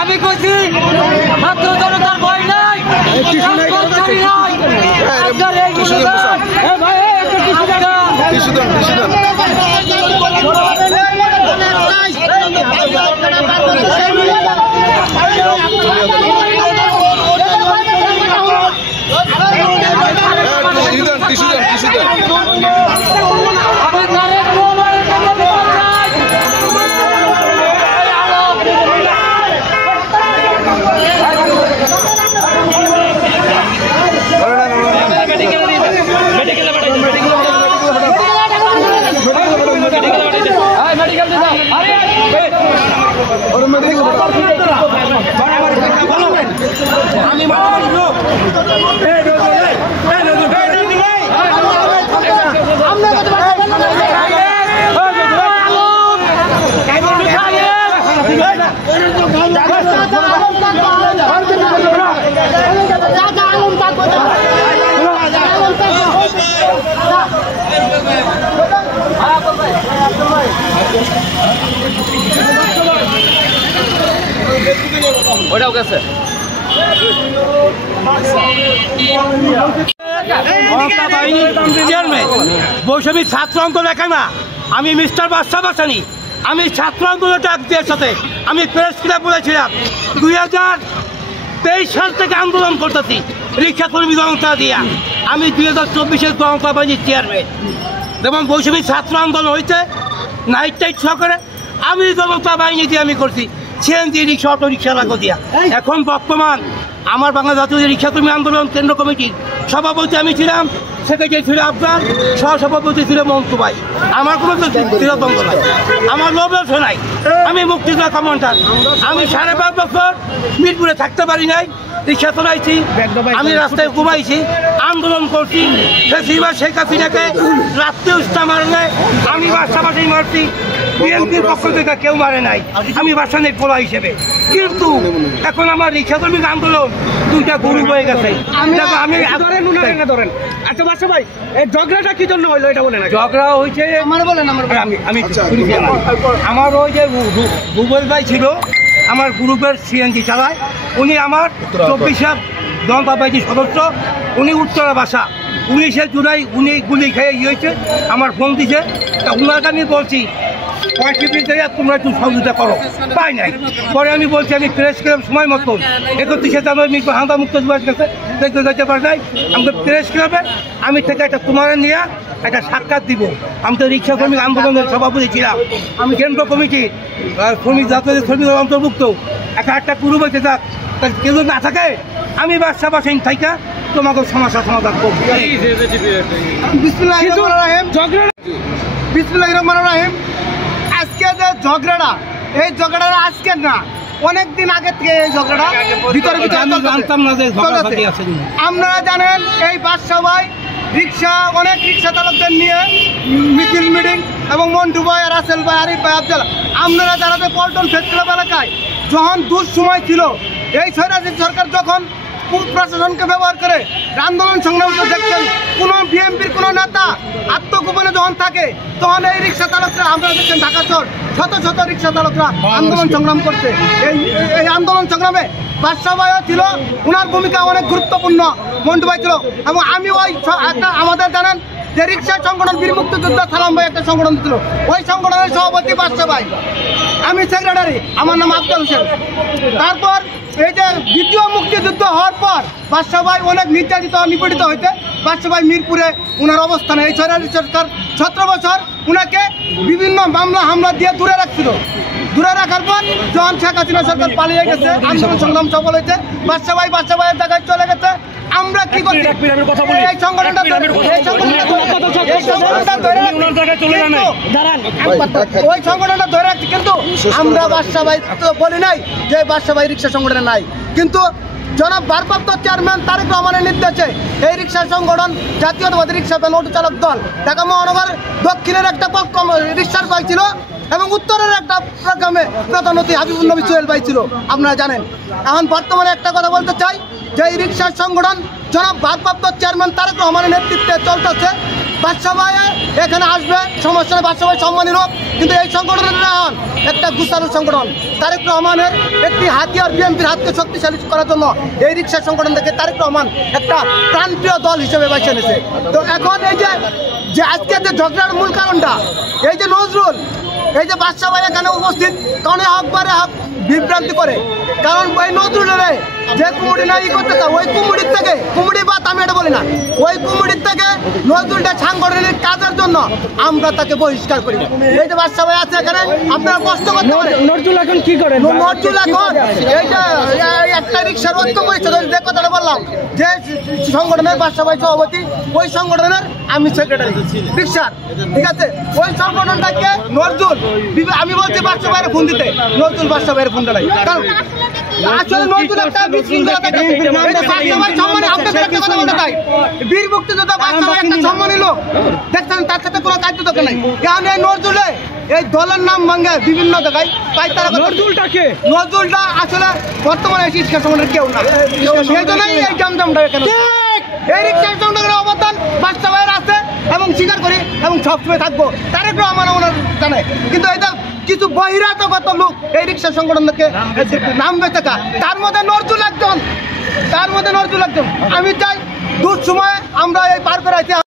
আমি কইছি ছাত্র জনতার ভয় নাই, ওটাও গেছে বৈষম্য ছাত্র আন্দোলন একা না, আমি মিস্টার বাদশা বাসানি, আমি ছাত্র আন্দোলনের সাথে আমি প্রেস ক্লাব বলেছিলাম 2023 সাল থেকে আন্দোলন করতেছি রিক্সা কর্মী জনতা দিয়া। আমি 2024-এর জনতা বাহিনীর চেয়ারম্যান এবং বৈষম্য ছাত্র আন্দোলন হয়েছে নাইট টাইট সহকারে আমি জনতা বাহিনী দিয়ে আমি করছি সিএনজি রিক্সা অটো রিক্সা লাগো দিয়া। এখন বর্তমান আমার বাংলা জাতীয় রিক্সা কর্মী আন্দোলন কেন্দ্র কমিটির সভাপতি আমি ছিলাম, সেক্রেটারি ছিল আপনার, সহসভাপতি ছিল মন্টু ভাই। আমার কোনো দ্বিধাদ্বন্দ্ব নাই, আমার লোভ নাই, আমি মুক্তিযোদ্ধা কমান্ডার। আমি 5.5 বছর মিরপুরে থাকতে পারি নাই, রিক্সা চলাইছি, আমি রাস্তায় ঘুমাইছি, আন্দোলন করছি। শেখ হাসিনাকে রাত্রে উস্তা মারলে আমি বাসাবাসী মারছি, বিএনপির পক্ষ থেকে কেউ মারে নাই, আমি বাসানের পোলা হিসেবে। কিন্তু এখন আমার রিক্সা কর্মী আন্দোলন দুইটা গরু হয়ে গেছে। আচ্ছা বাদশা ভাই, এই ঝগড়াটা কি জন্য হইলো এটা বলেন। ঝগড়া হয়েছে আমার ওই যে গুগল ভাই ছিল আমার গ্রুপের সিএনজি চালায়, উনি আমার 24 জনতা বাহিনীর সদস্য, উনি উত্তরা বাসা 19 জুলাই উনি গুলি খেয়ে হয়েছে, আমার ফোন দিছে। তা উনাকে আমি বলছি তোমরা একটু সহযোগিতা করো, পাই নাই। পরে আমি বলছি আমি প্রেস ক্লাব সময় মতো 31 জানুয়ারি মিরপুর হামদা মুক্ত দিবস গেছে দেখতে যেতে পারি নাই। আমাকে প্রেস ক্লাবে আমি থেকে একটা তোমার নিয়ে একটা সাক্ষাৎ দিব। আমি তো রিক্সা শ্রমিক আন্দোলনের সভাপতি ছিলাম, আমি কেন্দ্র কমিটির শ্রমিক জাতীয় শ্রমিক অন্তর্ভুক্ত। একটা পুরো বলতে থাক কেউ না থাকে আমি বাদশা বাসাইন থাইকা তোমাকে সমস্যার সমাধান করবো। বিসমিল্লাহির রহমানির রহিম। আজকে যে ঝগড়াটা, এই ঝগড়াটা আজকে না, অনেকদিন আগে থেকে এই ঝগড়াটা ভিতরে জানতাম না যে আপনারা জানেন এই বাদশা ভাই রিক্সা অনেক রিক্সা চালকদের নিয়ে মিছিল মিটিং এবং মন্টু ভাই, রাসেল ভাই, আরিফ ভাই, আফজাল, আপনারা যারা পল্টন প্রেস ক্লাব এলাকায় যখন দুঃসময় ছিল, এই স্বৈরাচারী সরকার যখন প্রশাসনকে ব্যবহার করে আন্দোলন সংগ্রাম দেখছেন। কোনো বিএনপির কোনো নেতা আত্মগোপনে যখন থাকে তখন এই রিক্সা চালকরা, আমরা দেখছেন ঢাকা শহর শত শত রিক্সা চালকরা আন্দোলন সংগ্রাম করছে। এই আন্দোলন সংগ্রামে বাদশা ভাইও ছিল, ওনার ভূমিকা অনেক গুরুত্বপূর্ণ, মন্টু ভাই ছিল। এবং আমি ওই একটা আমাদের জানেন যে রিক্সা সংগঠন বীর মুক্তিযোদ্ধা সালাম ভাই একটা সংগঠন ছিল, ওই সংগঠনের সভাপতি বাদশা ভাই, আমি সেক্রেটারি, আমার নাম আফজাল হোসেন। তারপর এই যে দ্বিতীয় মুক্তিযুদ্ধ হওয়ার পর বাদশা ভাই অনেক নির্যাতিত নিপীড়িত হইতে বাদশা ভাই মিরপুরে ওনার অবস্থানে, এই সরকার 17 বছর ওনাকে বিভিন্ন মামলা হামলা দিয়ে দূরে রাখছিল। দূরে রাখার পর যখন শেখ হাসিনা সরকার পালিয়ে গেছে, আন্দোলন সংগ্রাম সফল হয়েছে, বাদশা ভাইয়ের জায়গায় চলে গেছে। আমরা কি করছি, এই সংগঠনটা ধরে রাখছি, কিন্তু আমরা বাদশা ভাই তো বলি নাই যে বাদশা ভাই রিক্সা সংগঠনে নাই। কিন্তু জনাব ভারপ্রাপ্ত চেয়ারম্যান তারেক রহমানের নির্দেশে এই রিক্সা সংগঠন জাতীয়তাবাদী রিক্সা ভ্যান অটো চালক দল ঢাকা মহানগর দক্ষিণের একটা পক্ষ রিক্সার ভাই ছিল এবং উত্তরের একটা প্রোগ্রামে প্রধান অতিথি হাবিবুল নবী সোহেল ভাই ছিল, আপনারা জানেন। এখন বর্তমানে একটা কথা বলতে চাই যে এই রিক্সার সংগঠন জনাব ভারপ্রাপ্ত চেয়ারম্যান তারেক রহমানের নেতৃত্বে চলতেছে। বাদশা ভাই এখানে আসবে, সমস্যা নেই, বাদশা ভাই সম্মানী লোক, কিন্তু এই সংগঠনের নাম একটা গুছানো সংগঠন। তারেক রহমানের একটি হাতিয়ার, বিএনপির হাতকে শক্তিশালী করার জন্য এই রিক্সা সংগঠন থেকে তারেক রহমান একটা প্রাণপ্রিয় দল হিসেবে বেছে নিয়েছে। তো এখন এই যে আজকে যে ঝগড়ার মূল কারণটা, এই যে নজরুল, এই যে বাদশা ভাই এখানে উপস্থিত, কারণে হকবারে বিভ্রান্তি করে, কারণ ওই নজরুলের যে কুমুড়ি না করতে চায়, ওই কুমুড়ির থেকে, কুমুড়ি বাদ আমি এটা বলি না, ওই কুমুড়ির থেকে নজরুলটা সাংগঠনিক কাজের জন্য আমরা তাকে বহিষ্কার করি। এই যে বাদশা ভাই আছে এখানে, আপনারা কষ্ট করতে পারেন। নজরুল এখন কি করেন? নজরুল এখন এই যে একটা রিক্সার ঐক্য পরিষদ, যে কথাটা বললাম, যে সংগঠনের বাদশা ভাই সভাপতি, ওই সংগঠনের আমি সেক্রেটারি রিক্সার, ঠিক আছে। ওই সংগঠনটাকে নজরুল, আমি বলছি বাদশা ভাইয়ের ফোন দিতে, নজরুল বাদশা ভাইয়ের ফোন দেয়, কারণ আসলে নজরুল একটা বিশৃঙ্খলা থাকে। আপনাদের একটা কথা বলতে চাই, বীর মুক্তিযোদ্ধা বাদশা ভাই একটা সম্মানী লোক, দেখছেন তার সাথে কোনো কার্য দরকার নেই। কারণ এই নজরুলে এই দলের নাম ভাঙে বিভিন্ন জায়গায় পাই, তারা নজরুলটা আসলে বর্তমানে রিক্সা সংগঠনের কেউ না, সেই জন্যই এই জামজামটা এখানে। এই রিক্সা সংগঠনের অবদান বাদশা ভাইয়ের আছে এবং স্বীকার করি এবং সবসময় থাকবো, তারেক রহমান ওনার জানে। কিন্তু এটা কিছু বহিরাগত লোক এই রিক্সা সংগঠনকে নামবে থাকা, তার মধ্যে নজরুল একজন। আমি চাই দূর সময় আমরা এই পার করে